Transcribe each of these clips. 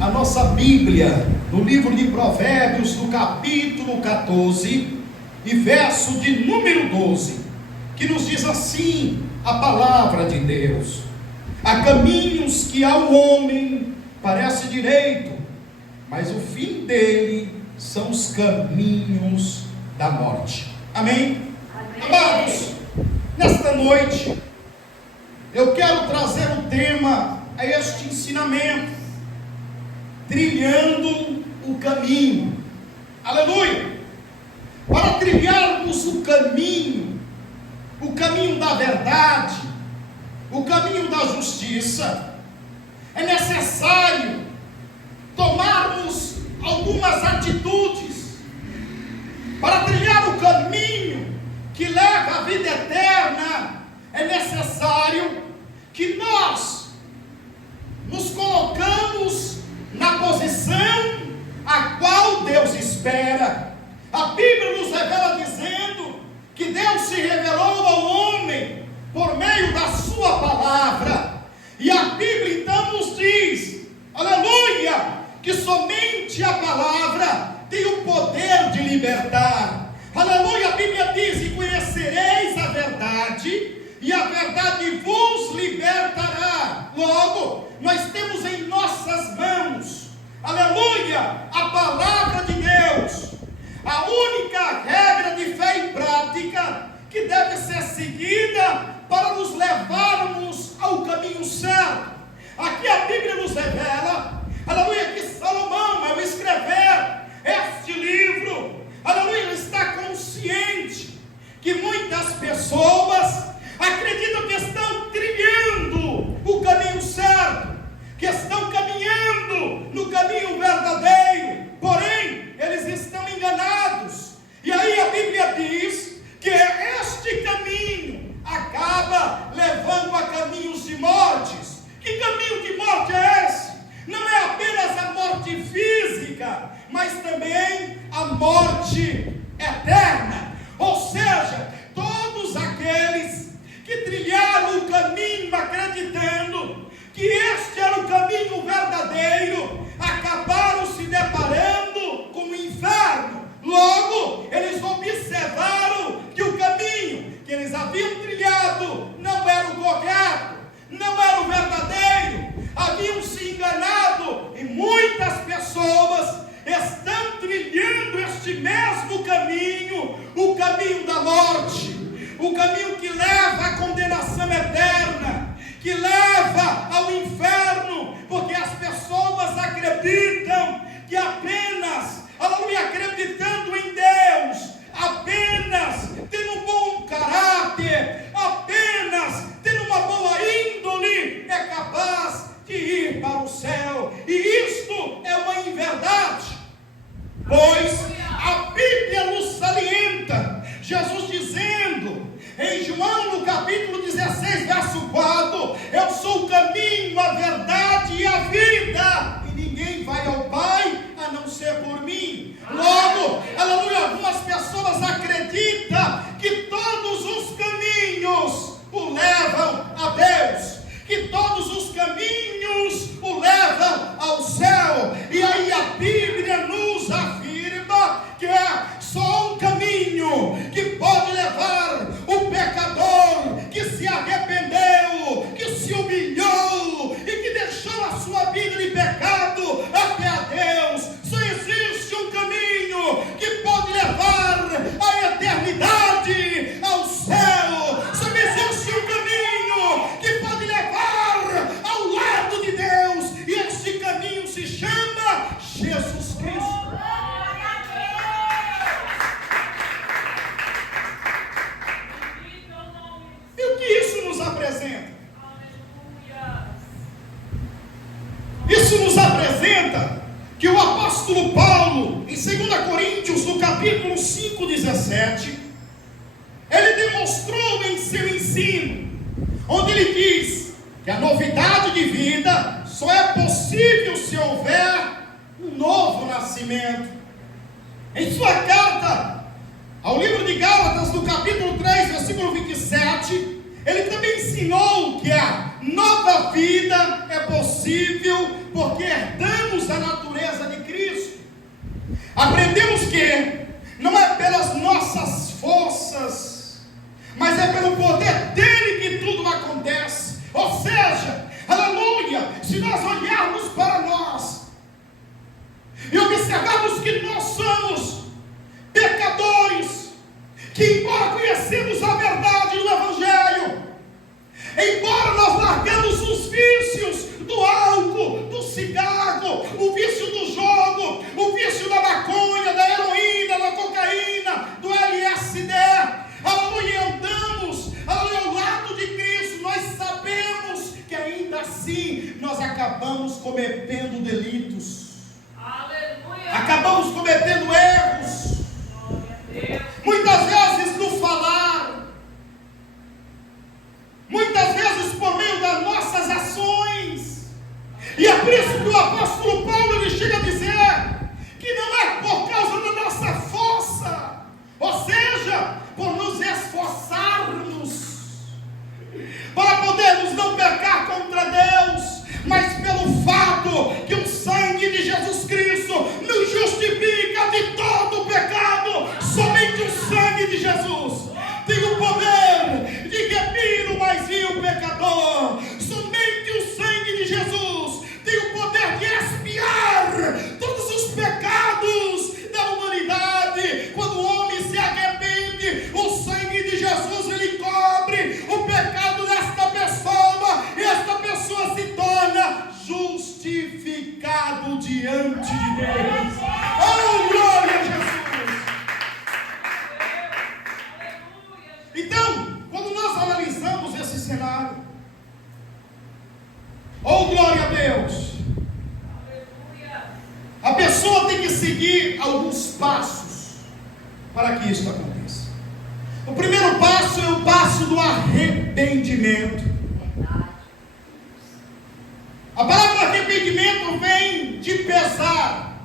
a nossa Bíblia no livro de Provérbios, no capítulo 14 e verso de número 12, que nos diz assim a palavra de Deus: há caminhos que ao homem parece direito, mas o fim dele são os caminhos da morte. Amém? Amém. Amados, nesta noite eu quero trazer o tema a este ensinamento: trilhando o caminho. Aleluia! Para trilharmos o caminho da verdade, o caminho da justiça, é necessário tomarmos algumas atitudes. Para trilhar o caminho que leva à vida eterna, é necessário que nós nos colocamos na posição a qual Deus espera. A Bíblia nos revela dizendo que Deus se revelou ao homem por meio da sua palavra. E a Bíblia então nos diz, aleluia, que somente a palavra tem o poder de libertar. Aleluia, a Bíblia diz: e conhecereis a verdade, e a verdade vos libertará. Logo, nós temos em nossas mãos, aleluia, a palavra de Deus, a única regra de fé e prática que deve ser seguida para nos levarmos ao caminho certo. Aqui a Bíblia nos revela, aleluia, que Salomão, ao escrever este livro, aleluia, ele está consciente que muitas pessoas acreditam que estão trilhando o caminho certo, que estão caminhando no caminho verdadeiro, porém eles estão enganados. E aí a Bíblia diz que este caminho acaba levando a caminhos de mortes. Que caminho de morte é esse? Não é apenas a morte física, mas também a morte eterna. Ou seja, todos aqueles que trilharam o caminho acreditando que este era o caminho verdadeiro, acabaram se deparando com o inferno. Logo, eles observaram que o caminho que eles haviam trilhado não era o correto, não era o verdadeiro, haviam se enganado, e muitas pessoas estão trilhando este mesmo caminho, o caminho da morte, o caminho que leva à condenação eterna, que leva ao inferno, porque as pessoas acreditam que apenas, aleluia, acreditando em Deus, apenas tendo um bom caráter, apenas tendo uma boa índole, é capaz de ir para o céu. E isto é uma inverdade, pois a Bíblia nos salienta, Jesus dizendo em João no capítulo 16, verso 4: eu sou o caminho, a verdade e a vida, e ninguém vai ao Pai a não ser por mim. Logo, aleluia, algumas pessoas acreditam que todos os caminhos o levam a Deus, que todos os caminhos o levam ao céu. E aí a Bíblia nos afirma que é só um caminho que pode levar o pecador que se arrependeu, que se humilhou e que deixou a sua vida de pecado até a Deus. Só existe um caminho que pode levar a eternidade ao céu. Só existe um caminho que pode levar ao lado de Deus, e esse caminho se chama Jesus Cristo. E o que isso nos apresenta? Isso nos apresenta que o apóstolo Paulo, em 2 Coríntios, no capítulo 5:17, ele demonstrou em seu ensino, onde ele diz que a novidade de vida só é possível se houver um novo nascimento. Em sua carta ao livro de Gálatas, no capítulo 3, versículo 27, ele também ensinou que a nova vida é possível porque herdamos a natureza de Cristo. Aprendemos que não é pelas nossas forças, mas é pelo poder dele que tudo acontece. Ou seja, aleluia, se nós olharmos para nós e observarmos que nós somos pecadores, que embora conhecemos a verdade do Evangelho, embora nós largamos os vícios do álcool, do cigarro, o vício do jogo, o vício da maconha, da heroína, da cocaína, do LSD, aleluia, andamos, aleluia, ao lado de Cristo, nós sabemos que ainda assim nós acabamos cometendo delitos, aleluia, acabamos cometendo erros, muitas vezes no falar, muitas vezes por meio das nossas ações. E é por isso que o apóstolo Paulo ele chega a dizer que não é por causa da nossa força, ou seja, por nos esforçarmos para podermos não pecar contra Deus, mas pelo fato que o sangue de Jesus Cristo nos justifica de todo o pecado. Somente o sangue de Jesus tem o poder de remir o mais vil pecador. Somente o sangue de Jesus tem o poder de expiar todos os pecados da humanidade. Quando o homem se arrepende, o sangue de Jesus ele cobre o pecado desta pessoa, e esta pessoa se torna justificado diante de Deus. Oh, glória a Jesus! Então, quando nós analisamos esse cenário, oh glória a Deus, a pessoa tem que seguir alguns passos para que isso aconteça. O primeiro passo é o passo do arrependimento. A palavra arrependimento vem de pesar.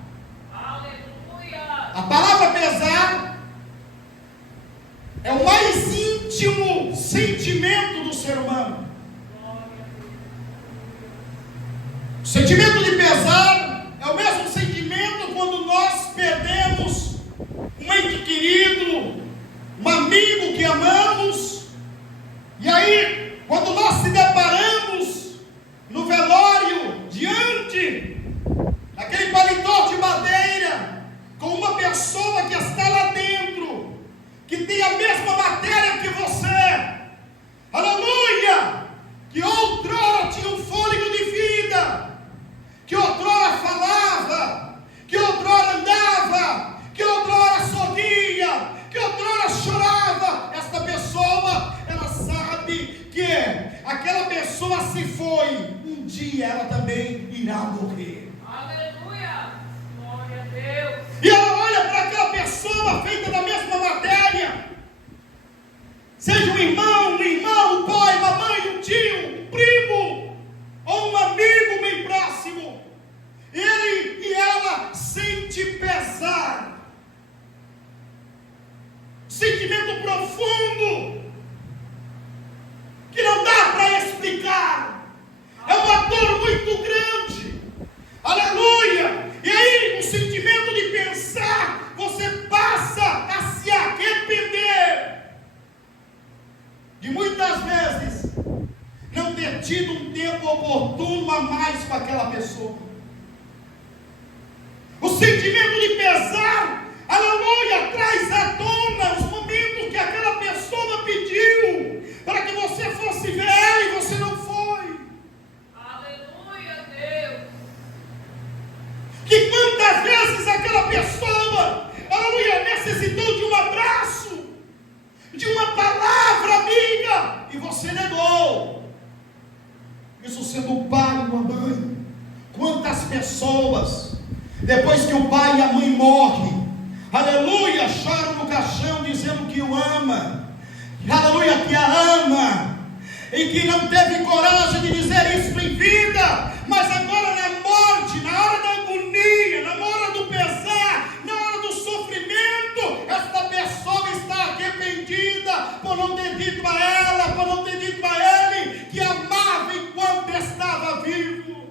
A palavra pesar é o mais íntimo sentimento do ser humano. O sentimento de pesar é o mesmo sentimento quando nós perdemos um ente querido, um amigo que amamos, e aí, quando nós se deparamos no velório, diante daquele paletó de madeira, com uma pessoa que está lá dentro, que tem a mesma matéria que você, aleluia, que outrora tinha um fôlego de vida, que outrora falava, que outrora andava, que outrora sorria, que outrora chorava. Esta pessoa, ela sabe que aquela pessoa se foi, um dia ela também irá morrer. Aleluia, glória a Deus. E ela olha para aquela pessoa feita da mesma matéria, seja um irmão, uma irmã, um pai, uma mãe, um tio, um primo, ou um amigo bem próximo. Ele e ela sente pesar, sentimento profundo, que não dá para explicar, é uma dor muito grande, aleluia. E aí, o sentimento de pensar, você passa a se arrepender de muitas vezes não ter tido um tempo oportuno a mais com aquela pessoa. O sentimento de pesar, aleluia, traz à tona os momentos que aquela pessoa pediu para que você fosse ver ela e você não foi. Aleluia, Deus. Que quantas vezes aquela pessoa, aleluia, necessitou de um abraço, de uma palavra amiga, e você negou. Isso sendo o pai e uma mãe. Quantas pessoas, depois que o pai e a mãe morrem, aleluia, choram no caixão dizendo que o ama, aleluia, que a ama, e que não teve coragem de dizer isso em vida, mas agora na morte, na hora da agonia, na hora do pesar, na hora do sofrimento, esta pessoa está arrependida por não ter dito a ela, por não ter dito a ele que amava enquanto estava vivo.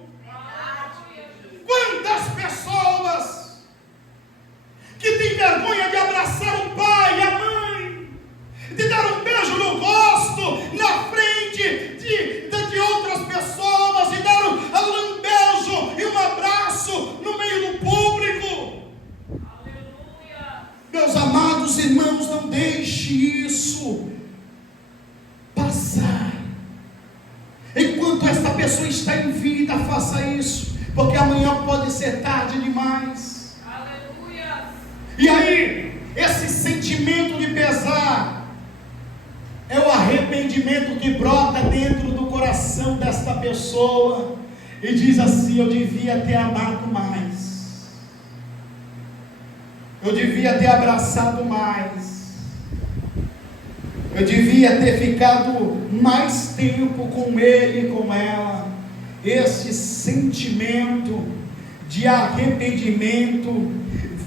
pesar. Enquanto esta pessoa está em vida, faça isso, porque amanhã pode ser tarde demais. Aleluia. E aí, esse sentimento de pesar é o arrependimento que brota dentro do coração desta pessoa e diz assim: eu devia ter amado mais, eu devia ter abraçado mais, eu devia ter ficado mais tempo com ele e com ela. Esse sentimento de arrependimento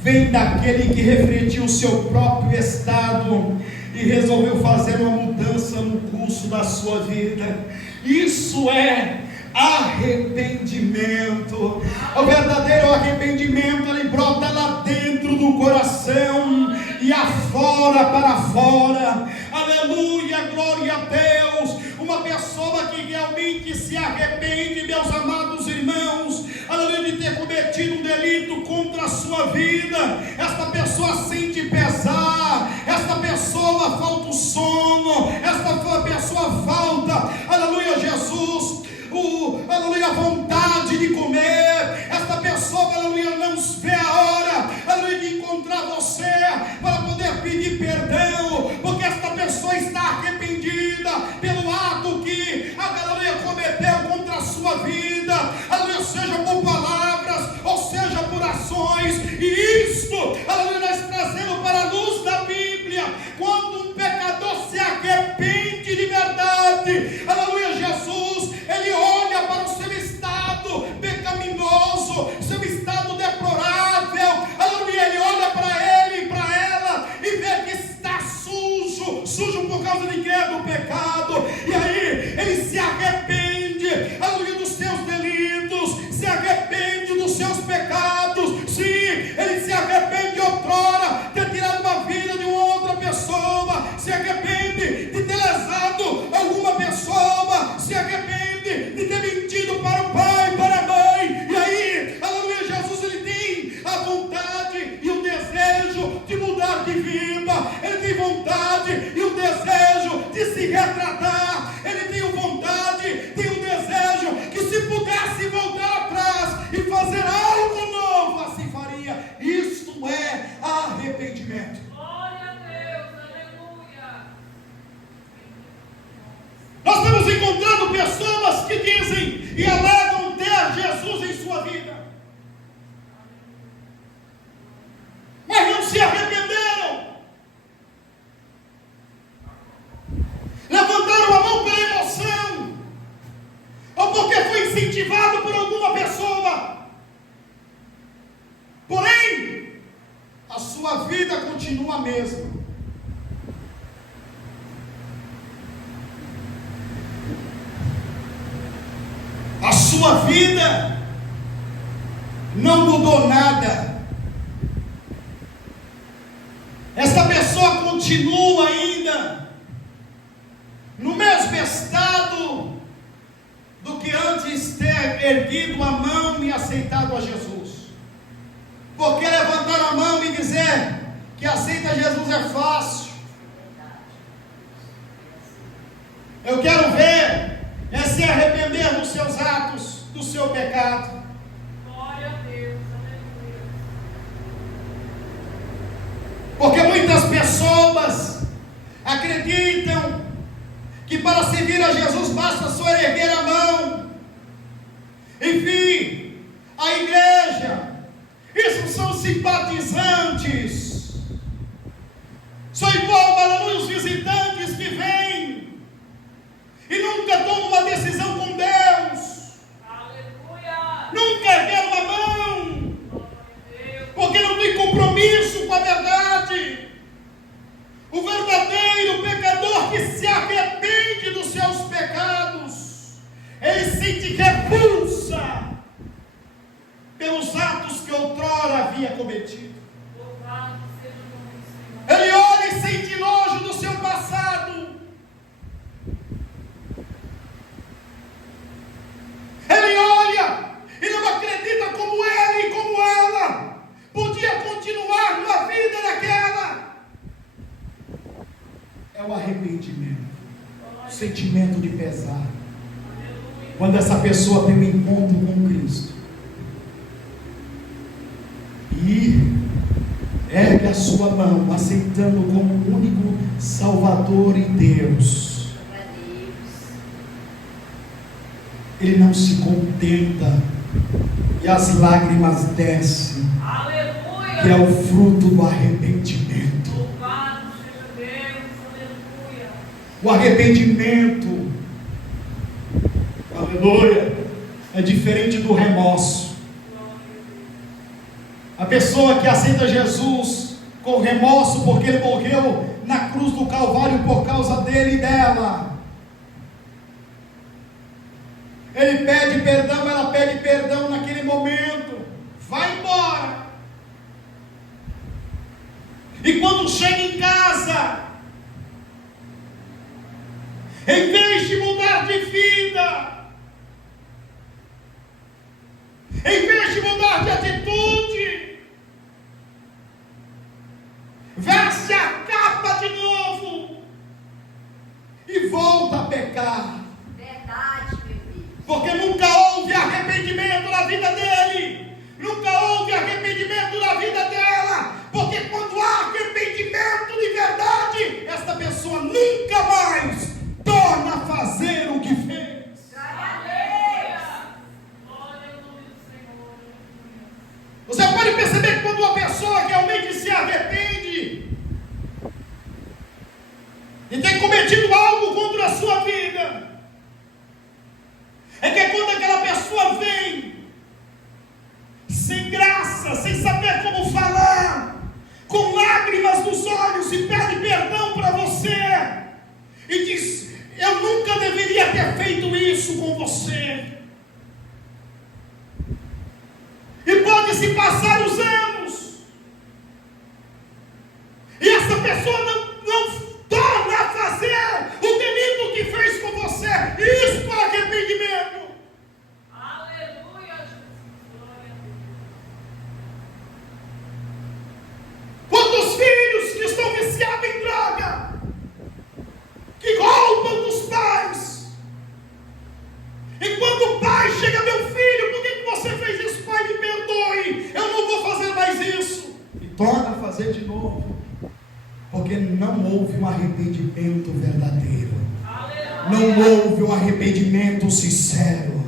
vem daquele que refletiu o seu próprio estado e resolveu fazer uma mudança no curso da sua vida. Isso é arrependimento. O verdadeiro arrependimento, ele brota lá dentro do coração e afora para fora. Aleluia, glória a Deus. Uma pessoa que realmente se arrepende, meus amados irmãos, aleluia, de ter cometido um delito contra a sua vida, esta pessoa sente pesar, esta pessoa falta o sono, esta pessoa falta, aleluia, Jesus, aleluia, a vontade de comer. Esta pessoa, aleluia, não vê a hora, aleluia, de encontrar você para poder pedir perdão, porque esta pessoa está arrependida pelo ato que a aleluia cometeu contra a sua vida, aleluia, seja por palavras ou seja por ações. E isto, aleluia, nós trazemos para a luz da Bíblia. Quando um pecador se arrepende de verdade, aleluia, Jesus, ele olha para o seu estado pecaminoso, seu estado deplorável, aleluia, ele olha para ele e para ela e vê que está sujo por causa de quê? Do pecado. E aí ele se arrepende, aleluia, dos seus delitos, se arrepende dos seus pecados. Sim, ele se arrepende outrora ter tirado uma vida de uma outra pessoa, se arrepende de ter lesado alguma pessoa, se arrepende de ter mentido para o pai, para a mãe. E aí, aleluia, Jesus, ele tem a vontade e o desejo de mudar de vida, ele tem vontade e o desejo de se retratar, ele tem vontade, tem o desejo que se pudesse voltar atrás e fazer algo novo, assim faria. Isto é arrependimento. Glória a Deus, aleluia. Nós estamos encontrando pessoas que dizem e alegam ter Jesus em sua vida, mas não se arrependeram, levantaram a mão pela emoção, ou porque foi incentivado por alguma pessoa, porém a sua vida continua a mesma. A sua vida não mudou nada. Esta pessoa continua ainda no mesmo estado do que antes ter erguido a mão e aceitado a Jesus. Porque levantar a mão e dizer que aceita Jesus é fácil. Eu quero ver é se arrepender dos seus atos, do seu pecado. Glória a Deus, aleluia. Porque muitas pessoas acreditam que para servir a Jesus basta só erguer a mão. Enfim, a igreja, isso são simpatizantes, são igual, aleluia, os visitantes que vêm e nunca tomam uma decisão com Deus, Aleluia. nunca ergueram a mão, porque não tem compromisso com a verdade. O verdadeiro pecador que se arrepende dos seus pecados, ele sente repulsa pelos atos que outrora havia cometido. Louvado seja o nome do Senhor. Ele olha e sente nojo do seu passado. Ele olha e não acredita como ele e como ela podia continuar na vida daquela. É o arrependimento. sentimento de pesar. Quando essa pessoa tem um encontro com Cristo e ergue a sua mão, aceitando como único Salvador e Deus, ele não se contenta e as lágrimas descem, que é o fruto do arrependimento. Louvado seja Deus, aleluia. O arrependimento, aleluia, é diferente do remorso. A pessoa que aceita Jesus com remorso porque ele morreu na cruz do Calvário por causa dele e dela, ele pede perdão, ela pede perdão naquele momento, vai embora. E quando chega em casa, em vez de mudar de vida, em vez de mudar de atitude, veste a capa de novo e volta a pecar. Verdade, meu filho. Porque nunca houve arrependimento na vida dele, nunca houve arrependimento na vida dela. Porque quando há arrependimento de verdade, esta pessoa nunca mais torna a fazer o que fez. Aleluia. Glória ao nome do Senhor. Você pode perceber que quando uma pessoa realmente se arrepende e tem cometido algo contra a sua vida, é que quando aquela pessoa vem sem graça, sem saber como falar, com lágrimas nos olhos e pede perdão para você e diz: eu nunca deveria ter feito isso com você. E pode-se passar os anos e essa pessoa não torna a fazer o delito que fez com você. Isso é arrependimento. Aleluia, Jesus. Glória a Deus. Quantos filhos que estão viciados em droga, que roubam dos pais, e quando o pai chega: meu filho, por que você fez isso? Pai, me perdoe, eu não vou fazer mais isso, e torna a fazer de novo, porque não houve um arrependimento verdadeiro, não houve um arrependimento sincero.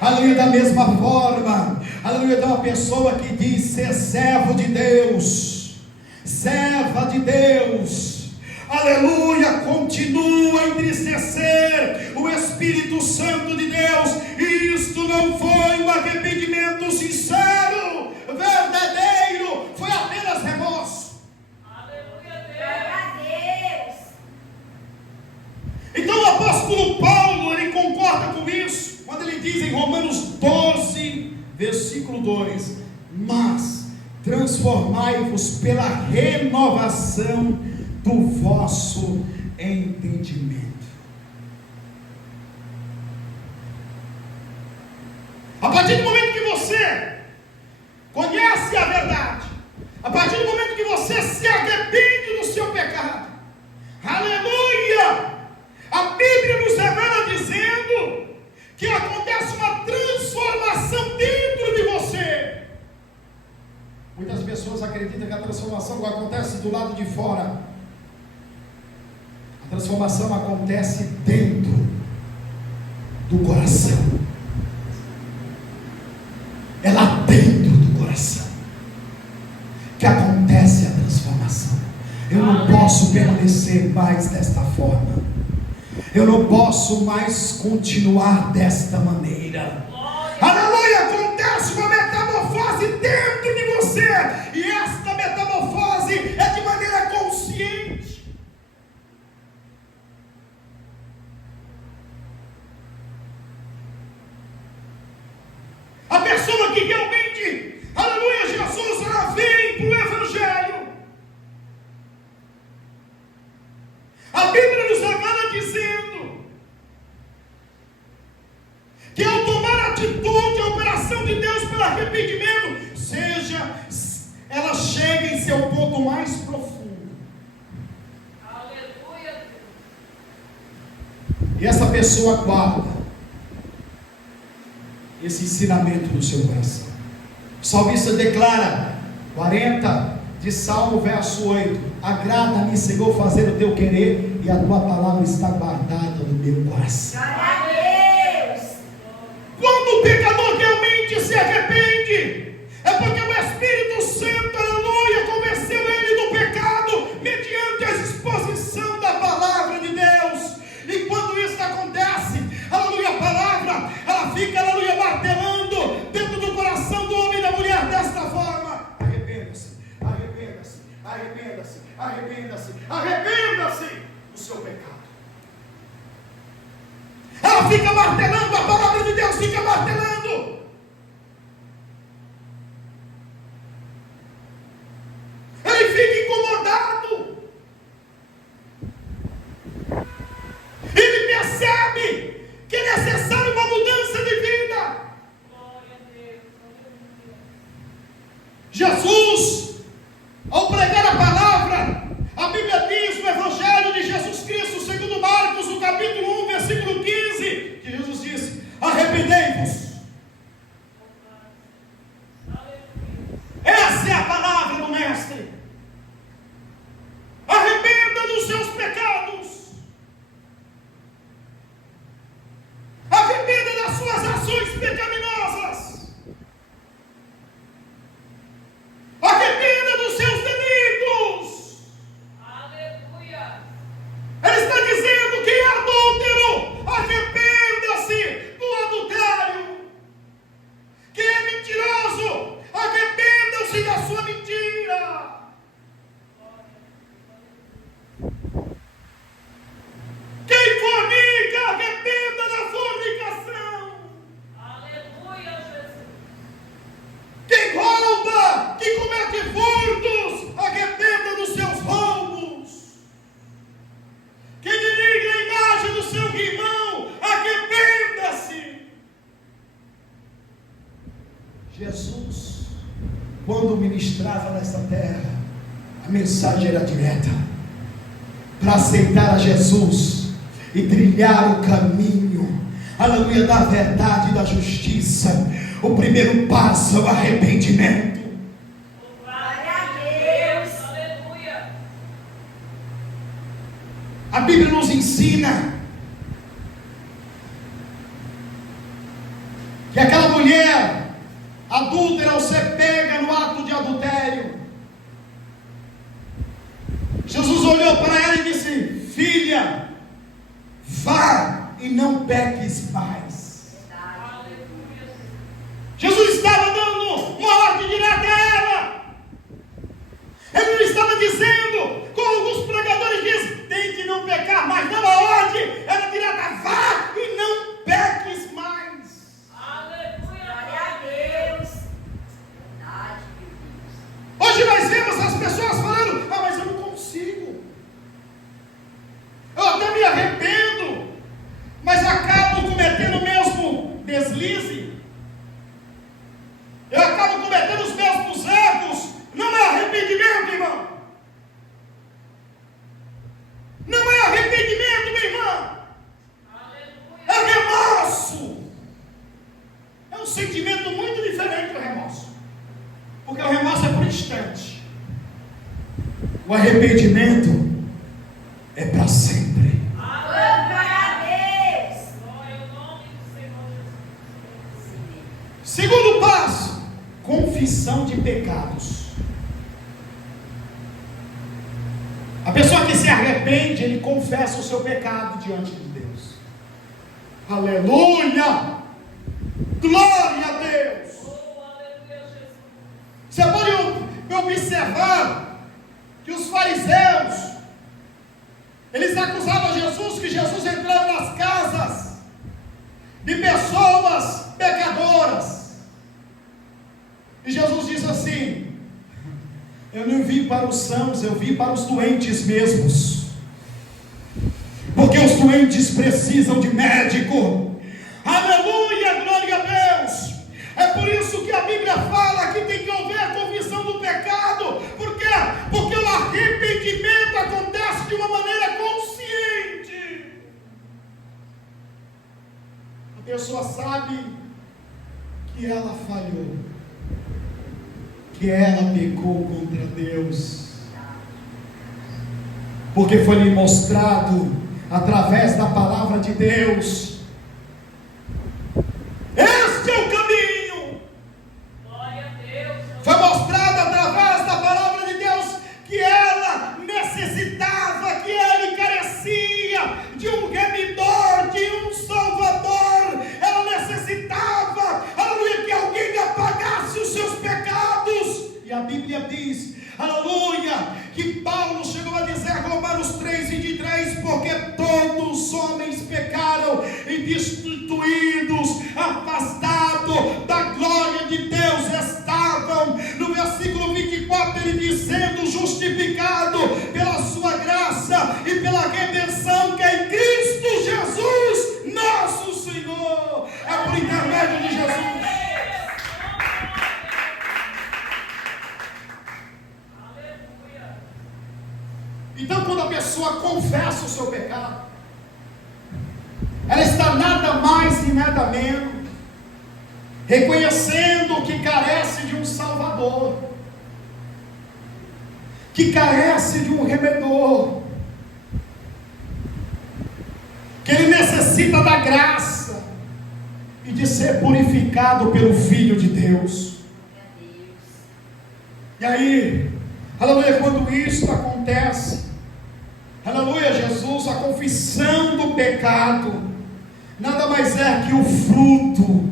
Aleluia. Da mesma forma, aleluia, de uma pessoa que diz ser servo de Deus, serva de Deus, aleluia, continua a entristecer o Espírito Santo de Deus, e isto não foi um arrependimento sincero, verdadeiro, foi apenas remorso. Aleluia, Glória a Deus. Então o apóstolo Paulo, ele concorda com isso, quando ele diz em Romanos 12, versículo 2: mas transformai-vos pela renovação do vosso entendimento. A partir do momento que você conhece a verdade, a partir do momento que você se arrepende do seu pecado, aleluia, a Bíblia nos revela dizendo que acontece uma transformação dentro de você. Muitas pessoas acreditam que a transformação acontece do lado de fora. A transformação acontece dentro do coração. É lá dentro do coração que acontece a transformação. Eu não posso permanecer mais desta forma. Eu não posso mais continuar desta maneira. Aleluia! Acontece uma metamorfose dentro de você, e esta metamorfose é de maneira consciente. A pessoa que realmente, aleluia, Jesus, ela vem para o Evangelho. A Bíblia nos revela dizendo que ao tomar atitude, a operação de Deus pelo arrependimento, ela chega em seu ponto mais profundo. Aleluia, E essa pessoa guarda esse ensinamento no seu coração. O salmista declara, 40 de Salmo, verso 8: agrada-me, Senhor, fazer o teu querer, e a tua palavra está guardada no meu coração. Glória a Deus. Quando o pecador realmente se arrepende, é porque o Espírito Santo, aleluia, convenceu ele do pecado, mediante a exposição da palavra de Deus. E quando isso acontece, aleluia, a palavra, ela fica, aleluia, martelando dentro do coração do homem e da mulher desta forma: arrependa-se, arrependa-se, arrependa-se, arrependa-se, arrependa-se do seu pecado. Ela fica martelando, a palavra de Deus fica martelando. Ele fica incomodado. Ele percebe que é necessário uma mudança de vida. Jesus, ao pregar a palavra, a Bíblia diz no Evangelho de Jesus Cristo, segundo Marcos, no capítulo 1, versículo 15, que Jesus disse: arrependei-vos. Essa é a palavra do Mestre. Arrependa dos seus pecados. Arrependa das suas ações pecaminosas. Arrependa dos seus delitos. Aleluia. Ele está dizendo que é adúltero, arrependa-se do adultério. Quem é mentiroso, arrependa-se da sua mentira. Quem fornica, arrependa da fornicação. Aleluia, Jesus. Quem rouba, que comete furtos, arrependa dos seus roubos. Quem denigra a imagem do seu irmão, arrependa-se. Jesus, quando ministrava nessa terra, a mensagem era direta: para aceitar a Jesus e trilhar o caminho, aleluia, da verdade e da justiça, o primeiro passo é o arrependimento. Glória a Deus. Aleluia. A Bíblia nos ensina que aquela mulher adúltera, ao ser pega no ato de adultério, Jesus olhou para ela e disse: filha, vá e não peques mais. Verdade. Jesus estava dando uma ordem direta a ela. Ele não estava dizendo, como alguns pregadores dizem, tem que não pecar, mas não, a ordem era direta: vá e não peques mais. Glória a Deus. Verdade, meu Deus. Hoje nós vemos as pessoas falando: ah, mas eu não consigo, eu até me arrependo, mas acabo cometendo o mesmo deslize, eu acabo cometendo os mesmos erros. Não é arrependimento, irmão. Não é arrependimento, minha irmã. É remorso. É um sentimento muito diferente do remorso, porque o remorso é por instante, o arrependimento é para sempre. Glória a Deus. Glória ao nome do Senhor Jesus. Segundo passo, confissão de pecados. A pessoa que se arrepende, ele confessa o seu pecado diante de Deus. Aleluia! Glória a Deus! Oh, aleluia, Jesus. Você pode observar que os fariseus, eles acusavam Jesus, que Jesus entrava nas casas de pessoas pecadoras. E Jesus disse assim: eu não vim para os sãos, eu vim para os doentes mesmos, porque os doentes precisam de médico. Aleluia, glória a Deus. É por isso que a Bíblia fala que tem que haver a confissão do pecado. Por quê? Porque o arrependimento acontece de uma maneira consciente. pessoa sabe que ela falhou, que ela pecou contra Deus, porque foi lhe mostrado através da palavra de Deus. Este é o caminho. Glória a Deus. Foi mostrado através da palavra de Deus que ela necessitava, que ele carecia de um remidor, de um salvador. Ela necessitava, aleluia, que alguém apagasse os seus pecados. E a Bíblia diz, aleluia, que Paulo chegou a dizer, Romanos 3:23, porque todos os homens pecaram e destituídos, afastados da glória de Deus estavam. No versículo 24 ele diz, sendo justificado pela sua graça e pela redenção que é em Cristo Jesus, nosso Senhor. É por intermédio de Jesus. Então, quando a pessoa confessa o seu pecado, ela está nada mais e nada menos reconhecendo que carece de um Salvador, que carece de um remedor, que ele necessita da graça e de ser purificado pelo Filho de Deus. E aí, aleluia, quando isso acontece, aleluia, Jesus, a confissão do pecado nada mais é que o fruto,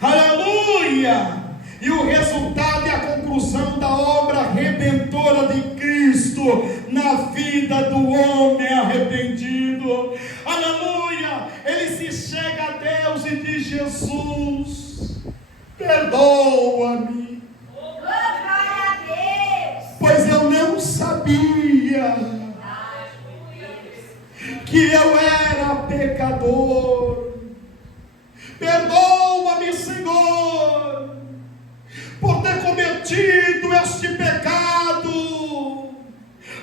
aleluia, e o resultado é a conclusão da obra redentora de Cristo na vida do homem arrependido. Aleluia, ele se chega a Deus e diz, Jesus, perdoa-me, pois eu não sabia que eu era pecador. Perdoa-me, Senhor, por ter cometido este pecado,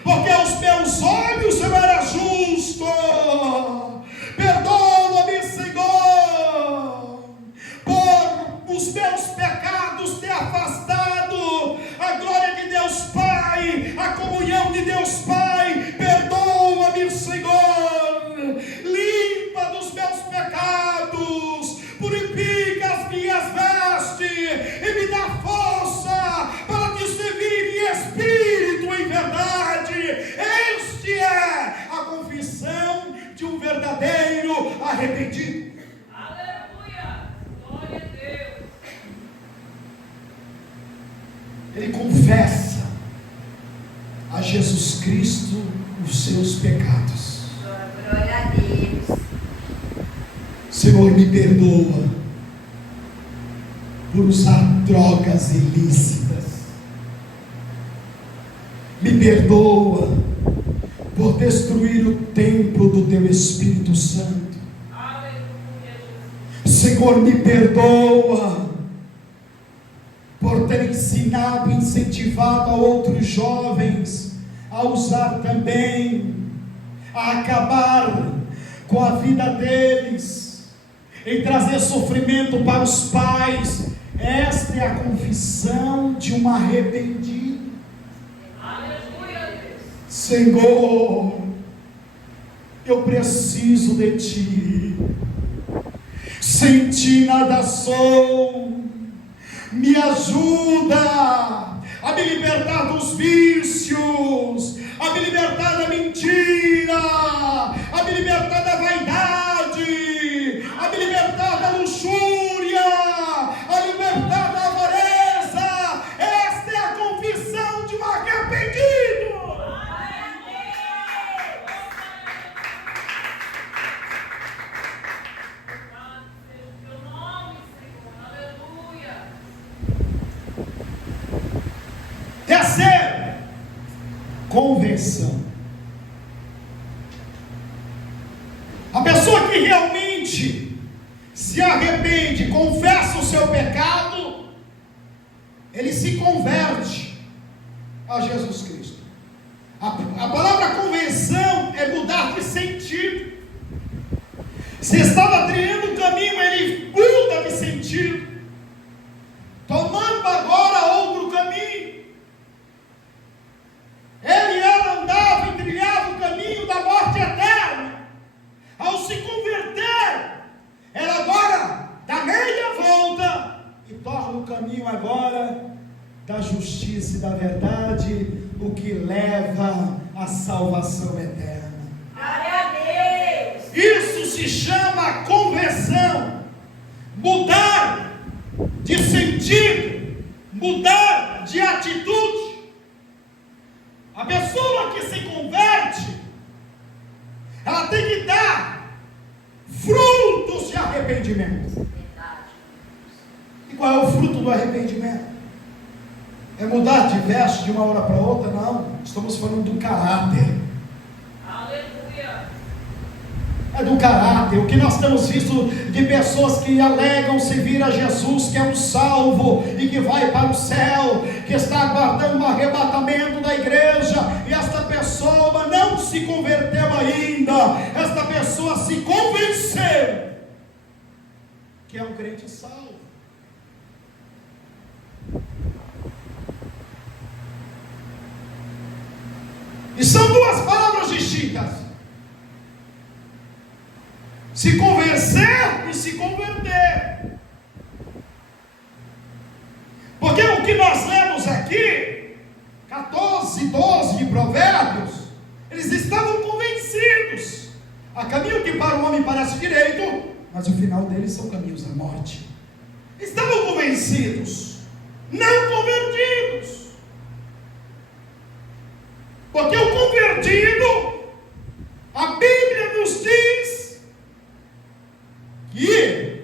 porque aos meus olhos eu era justo. Perdoa-me, Senhor, por os meus pecados ter afastado a glória de Deus Pai, a comunhão de Deus Pai. Perdoa-me, Senhor, limpa dos meus pecados, purifica as minhas vestes e me dá força para te servir em espírito e em verdade. Este é a confissão de um verdadeiro arrependido. Aleluia. Glória a Deus. Ele confessa a Jesus Cristo os seus pecados. Glória a Deus. Senhor, me perdoa por usar drogas ilícitas. Me perdoa por destruir o templo do Teu Espírito Santo. Aleluia, Jesus. Senhor, me perdoa por ter ensinado e incentivado a outros jovens a usar também, a acabar com a vida deles, em trazer sofrimento para os pais. Esta é a confissão de um arrependido. Aleluia, Deus. Senhor, eu preciso de Ti, sem Ti nada sou. Me ajuda a me libertar dos vícios, a me libertar da mentira, a me libertar da vaidade, a me libertar da luxúria, a libertar da avareza. Esta é a confissão de um arrependido. Terceiro, conversão. A pessoa que realmente se arrepende, confessa o seu pecado, ele se converte a Jesus Cristo. A palavra convenção é mudar de sentido. Se estava trilhando o caminho, ele se converter, ela agora dá meia volta e torna o caminho agora da justiça e da verdade, o que leva à salvação eterna. Glória a Deus. Isso se chama conversão. Mudar de sentido, mudar de atitude. A pessoa que se converte, ela tem que dar frutos de arrependimento. Verdade. E qual é o fruto do arrependimento? É mudar de veste de uma hora para outra? Não, estamos falando do caráter. Aleluia. É do caráter. O que nós temos visto de pessoas que alegam servir a Jesus, que é um salvo e que vai para o céu, que está aguardando o arrebatamento da igreja, e esta pessoa não se converteu ainda, esta pessoa se convenceu que é um crente salvo. E são duas palavras distintas: se convencer e se converter. Porque o que nós lemos aqui, 14, 12 de Provérbios, eles estavam convencidos. Há caminho que para o homem parece direito, mas o final deles são caminhos da morte. Estavam convencidos, não convertidos. Porque o convertido, a Bíblia nos diz que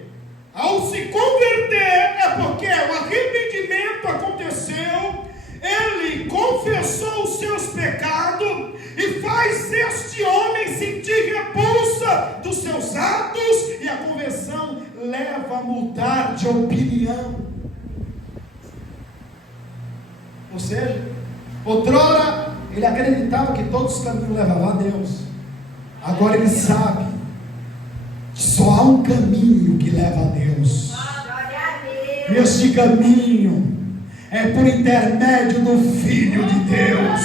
ao se converter é porque o arrependimento aconteceu, ele confessou os seus pecados e faz este homem sentir repulsa dos seus atos, e a conversão leva a mudar de opinião. Ou seja, outrora ele acreditava que todos os caminhos levavam a Deus. Agora ele sabe que só há um caminho que leva a Deus. Glória a E Deus. este caminho é por intermédio do Filho de Deus,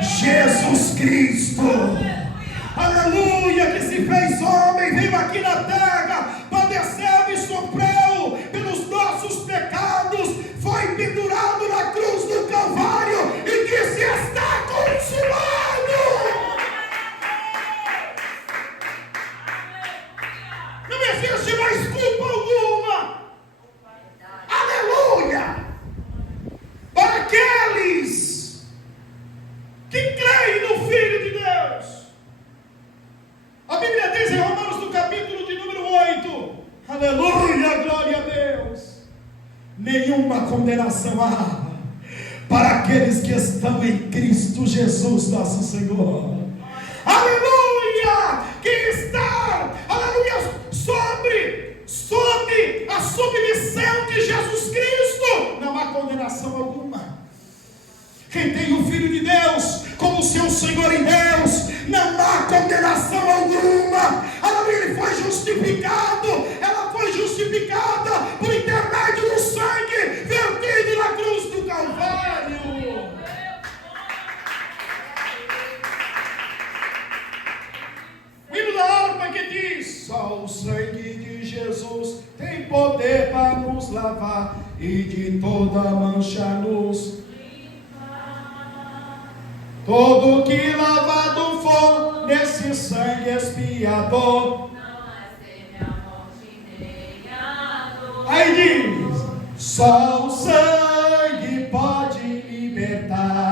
Jesus Cristo. Aleluia, que se fez homem, veio aqui na terra, padeceu e sofreu pelos nossos pecados, foi pendurado na cruz do Calvário e disse: está consumado. Não existe mais culpa alguma. Aleluia. Para aqueles que creem no Filho de Deus. A Bíblia diz em Romanos, no capítulo de número 8, aleluia, glória a Deus, nenhuma condenação há para aqueles que estão em Cristo Jesus nosso Senhor. Aleluia, que está, aleluia, sob a submissão de Jesus Cristo, não há condenação alguma. Quem tem o Filho de Deus como seu Senhor em Deus, não há condenação alguma. Ele foi justificado, ela foi justificada por intermédio do sangue vertido na cruz do Calvário. O hino da harpa que diz: só o sangue de Jesus tem poder para nos lavar e de toda mancha nos todo que lavado for nesse sangue expiador. Não há sede, a morte nem a dor. Aí diz: só o sangue pode libertar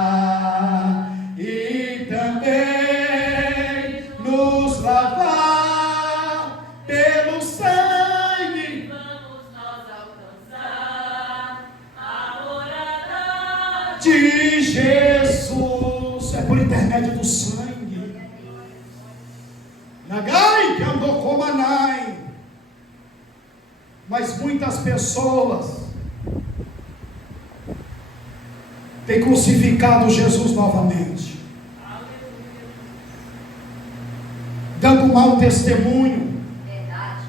e também nos lavar pelo sangue. Vamos nós alcançar a morada De Jesus. É por intermédio do sangue. Nagai que andou com Manai. Mas muitas pessoas têm crucificado Jesus novamente, dando mau testemunho Verdade.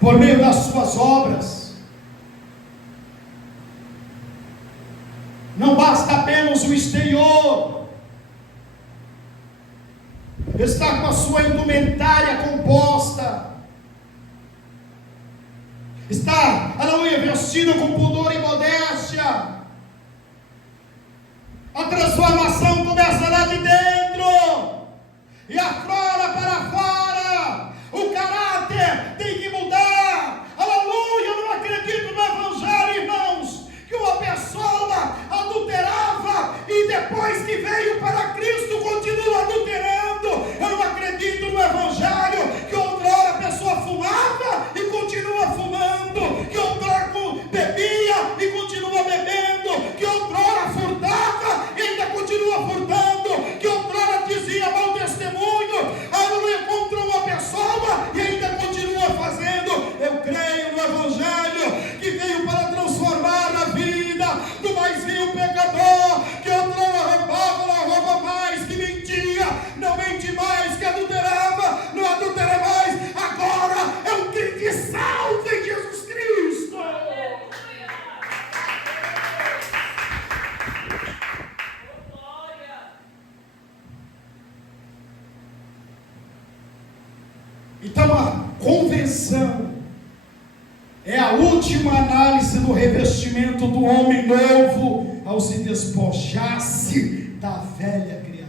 por meio das suas obras. Não basta apenas o exterior, está com a sua indumentária composta, está, aleluia, vestido com pudor e modéstia. A transformação começa lá de dentro e aflora para fora. O caráter tem que mudar. Aleluia, eu não acredito no evangelho, irmãos, que uma pessoa adulterava e depois que veio para Cristo continua adulterando. Eu não acredito no evangelho que outrora a pessoa fumava e continua fumando, que outrora bebia e continua bebendo, que outrora furtava e ainda continua furtando, que outrora dizia mau testemunho, aleluia, contra uma pessoa e ainda continua fazendo. Eu creio no evangelho que veio para transformar a vida do mais vil pecador, que outrora roubava, não rouba mais, que mentia, não mente mais, que adulterava, não adultera mais, agora é um crente salvo em Jesus Cristo. Então a convenção é a última análise do revestimento do homem novo ao se despojar-se da velha criatura.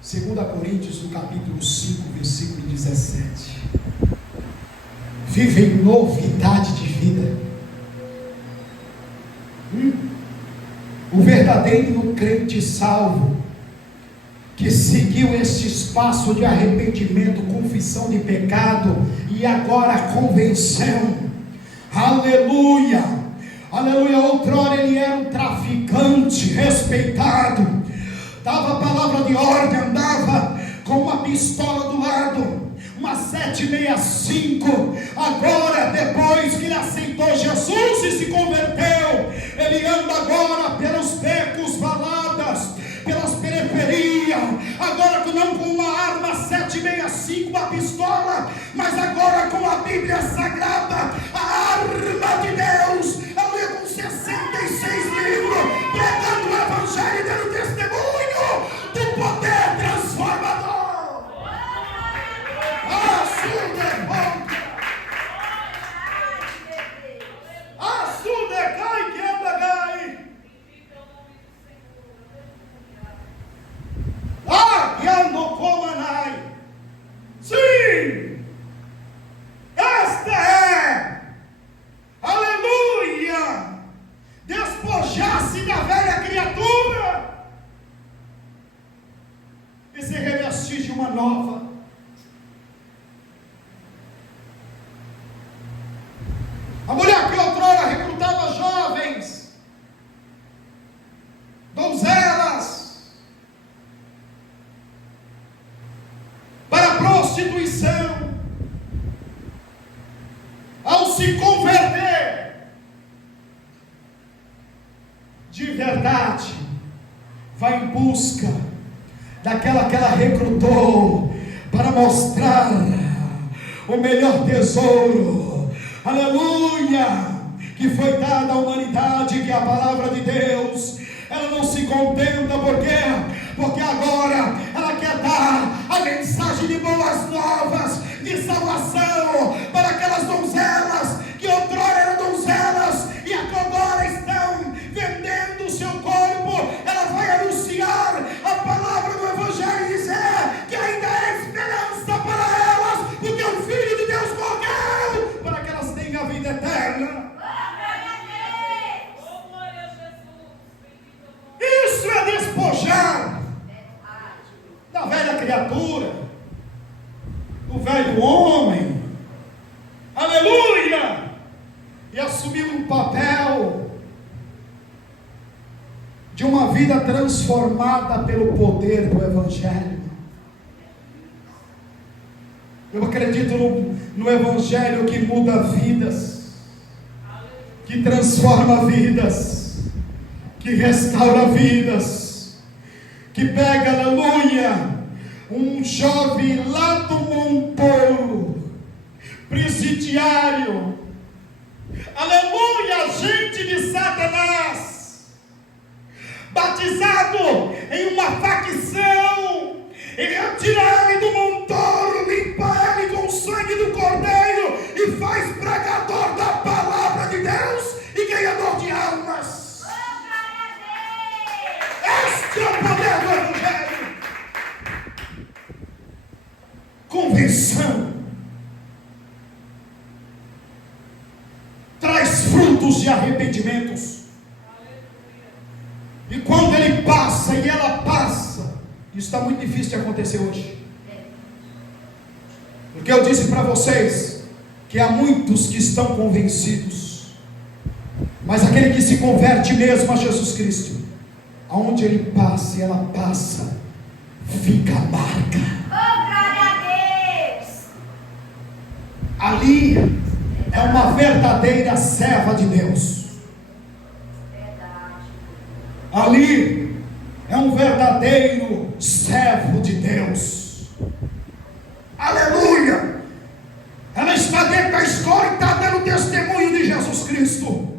2 Coríntios, no capítulo 5, versículo 17. Vive em novidade de vida. O verdadeiro crente salvo, que seguiu este espaço de arrependimento, confissão de pecado e agora a convenção, aleluia, aleluia. Outrora ele era um traficante respeitado, dava palavra de ordem, andava com uma pistola do lado, uma 765. Agora, depois que ele aceitou Jesus e se converteu, ele anda agora pelos becos, valadas, pelas periferias, agora não com uma arma 765, uma pistola, mas agora com a Bíblia Sagrada, a arma de Deus, aleluia, com 66 livros, pregando o Evangelho e dando testemunho do poder transformador. Sim, esta é, aleluia, despojar-se da velha criatura e se revestir de uma nova. A mulher que outrora recrutava jovens, donzelas, para a prostituição, ao se converter de verdade, vai em busca daquela que ela recrutou para mostrar o melhor tesouro, aleluia, que foi dada à humanidade, que é a palavra de Deus. Ela não se contenta, porque agora ela quer dar a mensagem de boas novas, de salvação para aquelas donzelas que outrora eram donzelas e agora estão vendendo o seu corpo. Ela vai anunciar a palavra do Evangelho e dizer que ainda há esperança para elas, porque o Filho de Deus morreu para que elas tenham a vida eterna. Isso é despojar da velha criatura, do velho homem, aleluia, e assumir um papel de uma vida transformada pelo poder do Evangelho. Eu acredito no Evangelho que muda vidas, que transforma vidas, que restaura vidas, que pega, aleluia, um jovem lá do Montouro, presidiário, aleluia, agente de Satanás, batizado em uma facção, e retira ele do montouro, limpa ele com o sangue do cordeiro e faz pregador da palavra de Deus e ganhador de almas. Este é o poder do Evangelho. Convenção traz frutos de arrependimentos. E quando ele passa e ela passa, isso está muito difícil de acontecer hoje. Porque eu disse para vocês que há muitos que estão convencidos, mas aquele que se converte mesmo a Jesus Cristo, aonde ele passa e ela passa, fica a marca. Glória a Deus. Ali é uma verdadeira serva de Deus. Ali é um verdadeiro servo de Deus. Aleluia! Ela está dentro da escola e está dando testemunho de Jesus Cristo.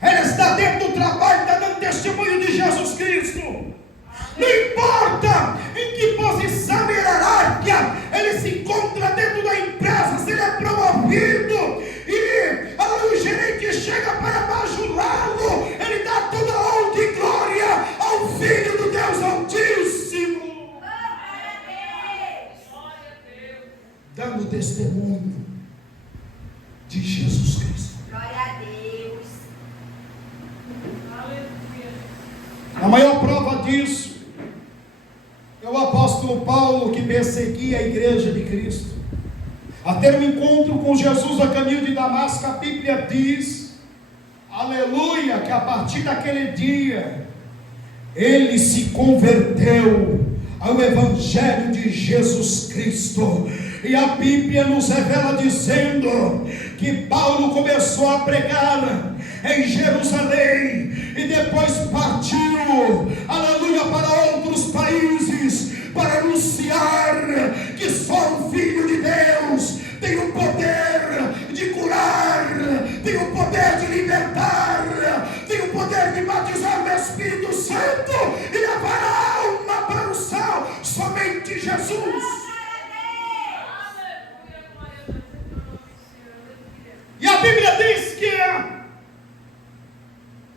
Ela está dentro do trabalho e está dando testemunho de Jesus Cristo. Não importa em que posição hierárquica ele se encontra dentro da empresa, se ele é promovido e o gerente chega para bajulá-lo, ele dá toda a honra e glória ao Filho do Deus Altíssimo, dando testemunho de Jesus Cristo. Glória a Deus. A maior prova disso é o apóstolo Paulo, que perseguia a igreja de Cristo. A ter um encontro com Jesus a caminho de Damasco, a Bíblia diz, aleluia, que a partir daquele dia ele se converteu ao Evangelho de Jesus Cristo. E a Bíblia nos revela dizendo que Paulo começou a pregar em Jerusalém e depois partiu, aleluia, para outros países para anunciar que só o Filho de Deus tem o poder de curar, tem o poder de libertar, tem o poder de batizar no Espírito Santo e levar a alma para o céu. Somente Jesus. E a Bíblia diz que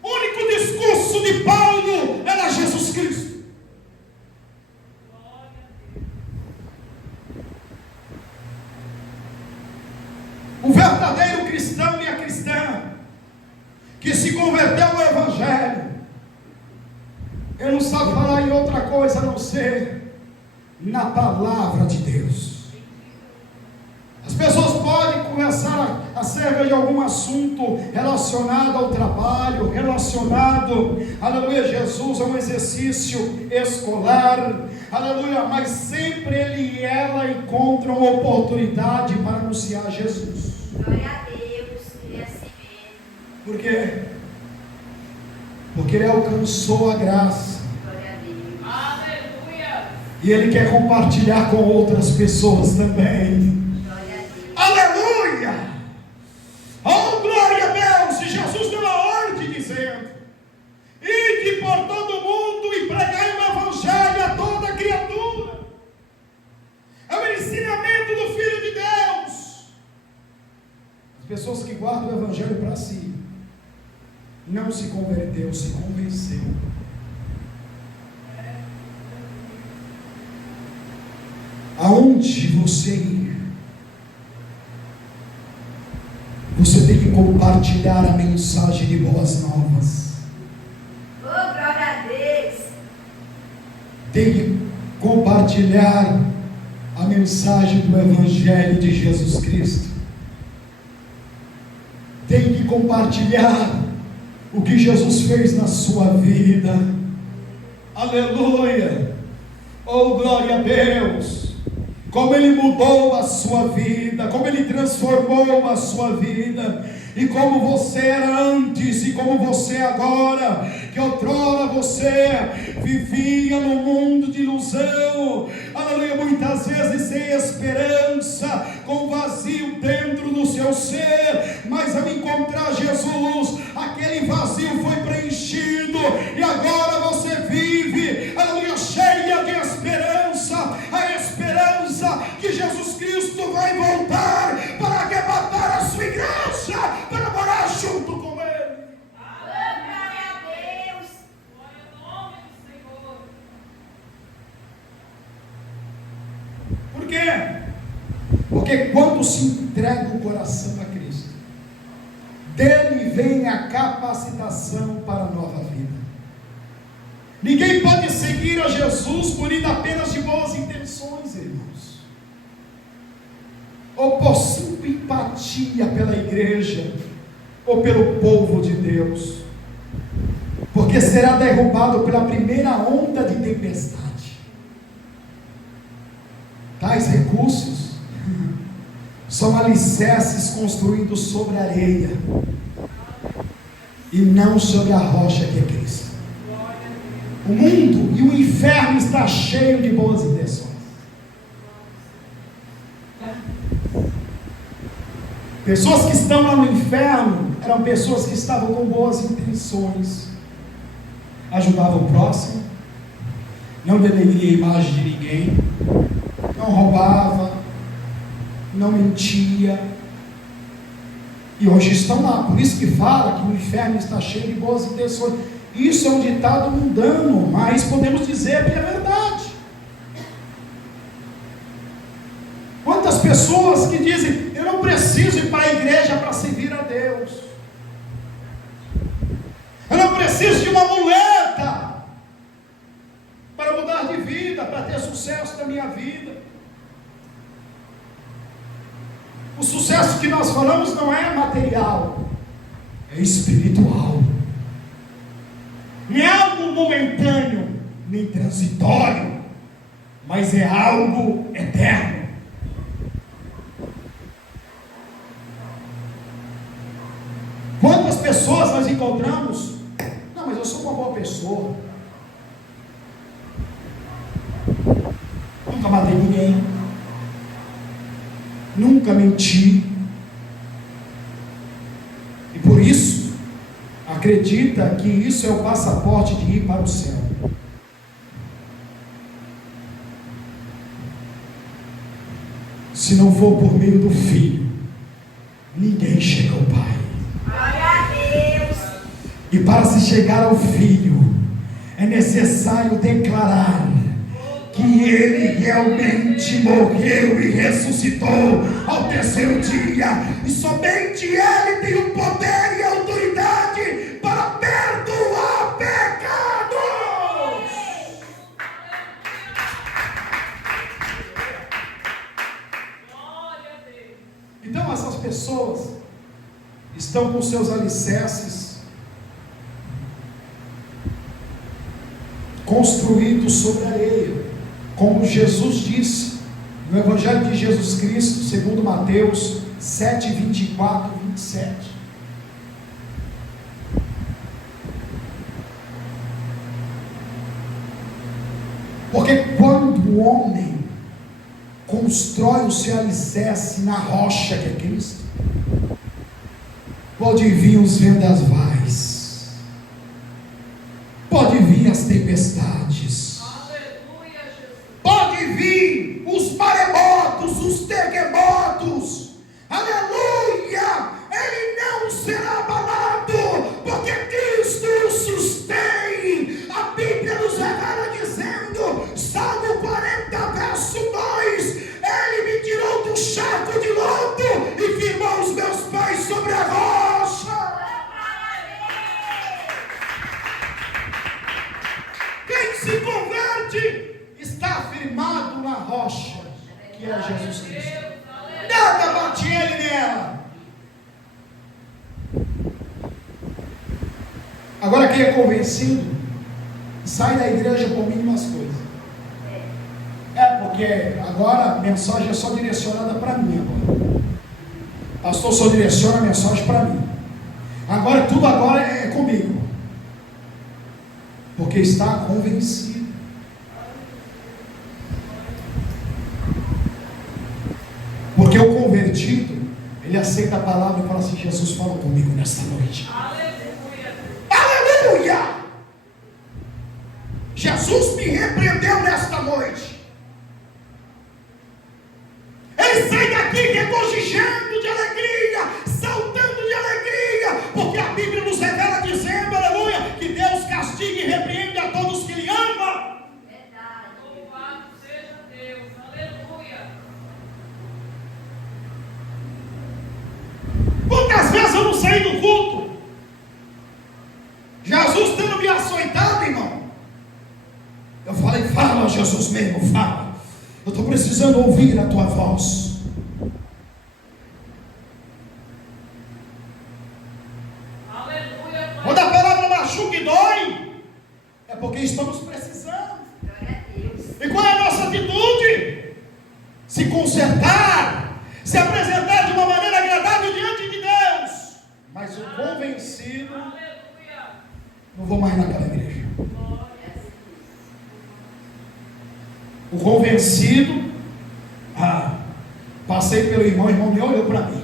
o único discurso de Paulo era Jesus Cristo. O verdadeiro cristão e a cristã que se converteu ao Evangelho, ele não sabe falar em outra coisa a não ser na palavra de Deus. As pessoas podem conversar acerca de algum assunto relacionado ao trabalho, relacionado, aleluia, Jesus, a um exercício escolar, aleluia, mas sempre ele e ela encontram oportunidade para anunciar Jesus. Glória a Deus, ele é assim mesmo. Por quê? Porque ele alcançou a graça. Glória a Deus. Aleluia. E ele quer compartilhar com outras pessoas também. Glória a Deus. Aleluia! Oh, glória a Deus! E Jesus deu a ordem dizendo: ide por todo mundo e pregai o Evangelho a toda criatura. É o ensinamento do Filho de Deus. As pessoas que guardam o Evangelho para si, não se converteu, se convenceu. Aonde você ir, você tem que compartilhar a mensagem de boas novas. Oh, glória a Deus. Tem que compartilhar a mensagem do Evangelho de Jesus Cristo. Tem que compartilhar o que Jesus fez na sua vida. Aleluia! Oh, glória a Deus! Como Ele mudou a sua vida, como Ele transformou a sua vida, e como você era antes e como você é agora, que outrora você vivia num mundo de ilusão, aleluia, muitas vezes sem esperança, com vazio dentro do seu ser, mas ao encontrar Jesus, aquele vazio foi preenchido, e agora você vive, aleluia, cheia de quê? Porque quando se entrega o coração a Cristo, dele vem a capacitação para a nova vida. Ninguém pode seguir a Jesus por ir apenas de boas intenções, irmãos, ou possuindo empatia pela igreja, ou pelo povo de Deus, porque será derrubado pela primeira onda de tempestade. Tais recursos são alicerces construídos sobre a areia e não sobre a rocha que é Cristo. O mundo e o inferno está cheio de boas intenções. Pessoas que estão lá no inferno eram pessoas que estavam com boas intenções, ajudavam o próximo, não denegria a imagem de ninguém, não roubava, não mentia, e hoje estão lá. Por isso que fala que o inferno está cheio de boas intenções. Isso é um ditado mundano, mas podemos dizer que é verdade. Quantas pessoas que dizem: eu não preciso ir para a igreja para servir a Deus, eu não preciso de uma muleta para mudar de vida, para ter sucesso na minha vida. O sucesso que nós falamos não é material, é espiritual. Não é algo momentâneo, nem transitório, mas é algo eterno. Quantas pessoas nós encontramos? Não, mas eu sou uma boa pessoa, nunca matei ninguém, nunca menti, e por isso acredita que isso é o passaporte de ir para o céu. Se não for por meio do Filho, ninguém chega ao Pai. Glória a Deus. E para se chegar ao Filho, é necessário declarar que Ele realmente morreu e ressuscitou ao terceiro dia, e somente Ele tem o poder e a autoridade para perdoar pecados. Então essas pessoas estão com seus alicerces construídos sobre a areia, como Jesus disse no Evangelho de Jesus Cristo, segundo Mateus 7, 24 e 27. Porque quando o homem constrói o seu alicerce na rocha que é Cristo, pode vir os vendavais, pode vir as tempestades, pode vir os maremotos, os terremotos, aleluia, ele não será abalado, porque Cristo o sustém. A Bíblia nos revela dizendo, Salmo 40, verso 2, ele me tirou do charco de lodo e firmou os meus pés sobre a rocha. Quem se converte está firmado na rocha, que é Jesus Cristo. Nada bate ele nela. Agora quem é convencido, sai da igreja com mínimas coisas. Porque agora a mensagem é só direcionada para mim agora. Pastor só direciona a mensagem para mim. Agora tudo agora é comigo. Porque está convencido. Porque o convertido, ele aceita a palavra e fala assim: Jesus, fala comigo nesta noite. Aleluia! Aleluia! Jesus me repreendeu nesta noite. Ele sai daqui regozijando de alegria, saltando de alegria, porque a Bíblia nos revela dizendo, aleluia, que Deus castiga e repreende a todos que Ele ama. Verdade. Louvado seja Deus, aleluia. precisando sair do culto. Jesus tendo me açoitado, irmão. Eu falei, fala Jesus mesmo, fala. Eu estou precisando ouvir a tua voz. Aleluia. Quando a palavra machuca e dói, é porque estamos precisando. Glória a Deus. E qual é a nossa atitude? Se consertar, se apresentar de uma maneira agradável diante de Deus. Mas o convencido, Aleluia. não vou mais naquela igreja. Glória. O convencido, passei pelo irmão, o irmão me olhou para mim.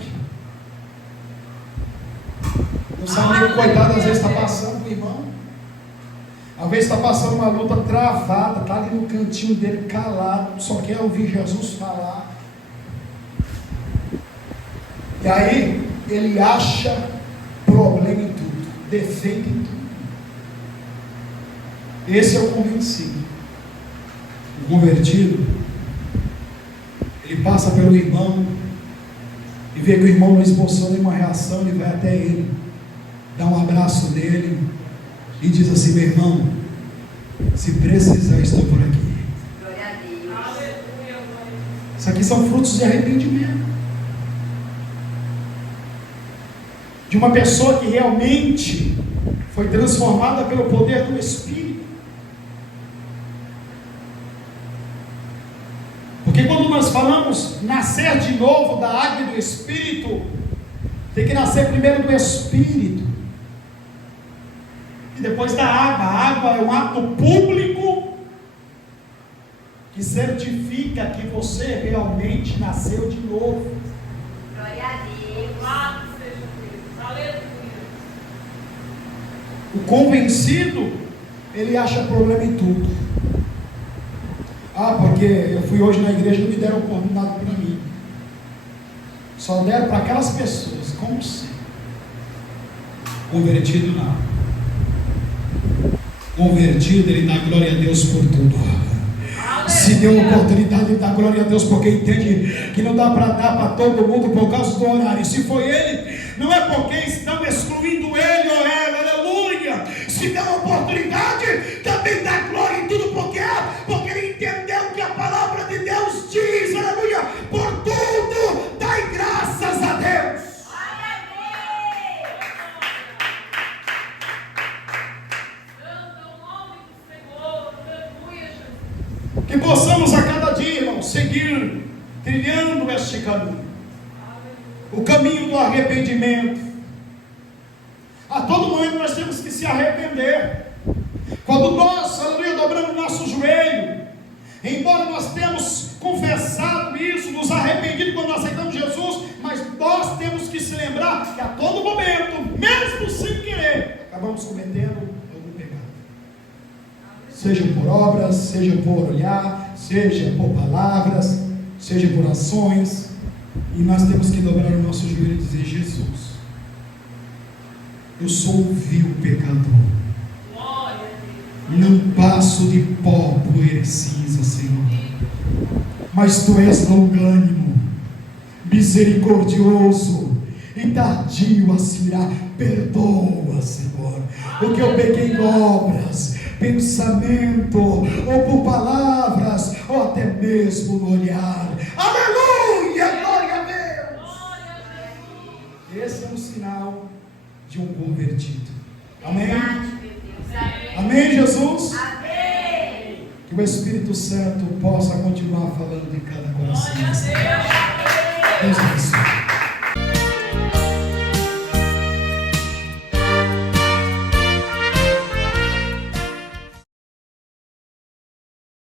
Não sabe nem o coitado, às vezes está passando com o irmão. Às vezes está passando uma luta travada, está ali no cantinho dele calado, só quer ouvir Jesus falar. E aí ele acha problema em tudo, defeito em tudo. Esse é o convencido. O convertido, ele passa pelo irmão e vê que o irmão não esboçou nenhuma reação, ele vai até ele, dá um abraço nele e diz assim: meu irmão, se precisar, estou por aqui. Glória a Deus. Aleluia. Isso aqui são frutos de arrependimento, de uma pessoa que realmente foi transformada pelo poder do Espírito. Porque quando nós falamos nascer de novo da água e do Espírito, tem que nascer primeiro do Espírito e depois da água. A água é um ato público que certifica que você realmente nasceu de novo. Glória a Deus. Louvado seja Deus. Aleluia. O convencido, ele acha problema em tudo. Porque eu fui hoje na igreja e não me deram oportunidade para mim. Só deram para aquelas pessoas, como se. Convertido não. Convertido, ele dá glória a Deus por tudo. Se deu oportunidade, ele dá glória a Deus, porque entende que não dá para dar para todo mundo por causa do horário. E se foi ele, não é porque estão excluindo ele ou ela, aleluia. Se deu oportunidade, também dá glória em tudo, porque ele entendeu que a palavra de Deus diz, aleluia, por tudo dai graças a Deus. Glória a Deus. Santo é o nome do Senhor. Aleluia, Jesus. Que possamos a cada dia, irmão, seguir trilhando este caminho, o caminho do arrependimento. A todo momento nós temos que se arrepender. Quando nós, aleluia, dobramos o nosso joelho, embora nós temos confessado isso, nos arrependido quando nós aceitamos Jesus, mas nós temos que se lembrar que a todo momento, mesmo sem querer, acabamos cometendo algum pecado. Seja por obras, seja por olhar, seja por palavras, seja por ações, e nós temos que dobrar o nosso joelho e dizer: Jesus, eu sou um vil pecador, Glória a Deus. não passo de pó, poeira e cinza, Senhor, mas Tu és longânimo, misericordioso e tardio a se irar. Perdoa, Senhor, porque eu pequei em obras, pensamento, ou por palavras, ou até mesmo no olhar. Aleluia, glória a Deus. Glória a Jesus. Esse é um sinal de um convertido. Amém? Verdade, meu Deus. Amém, Jesus? Amém. Que o Espírito Santo possa continuar falando em cada coração. Glória a Deus. Deus abençoe.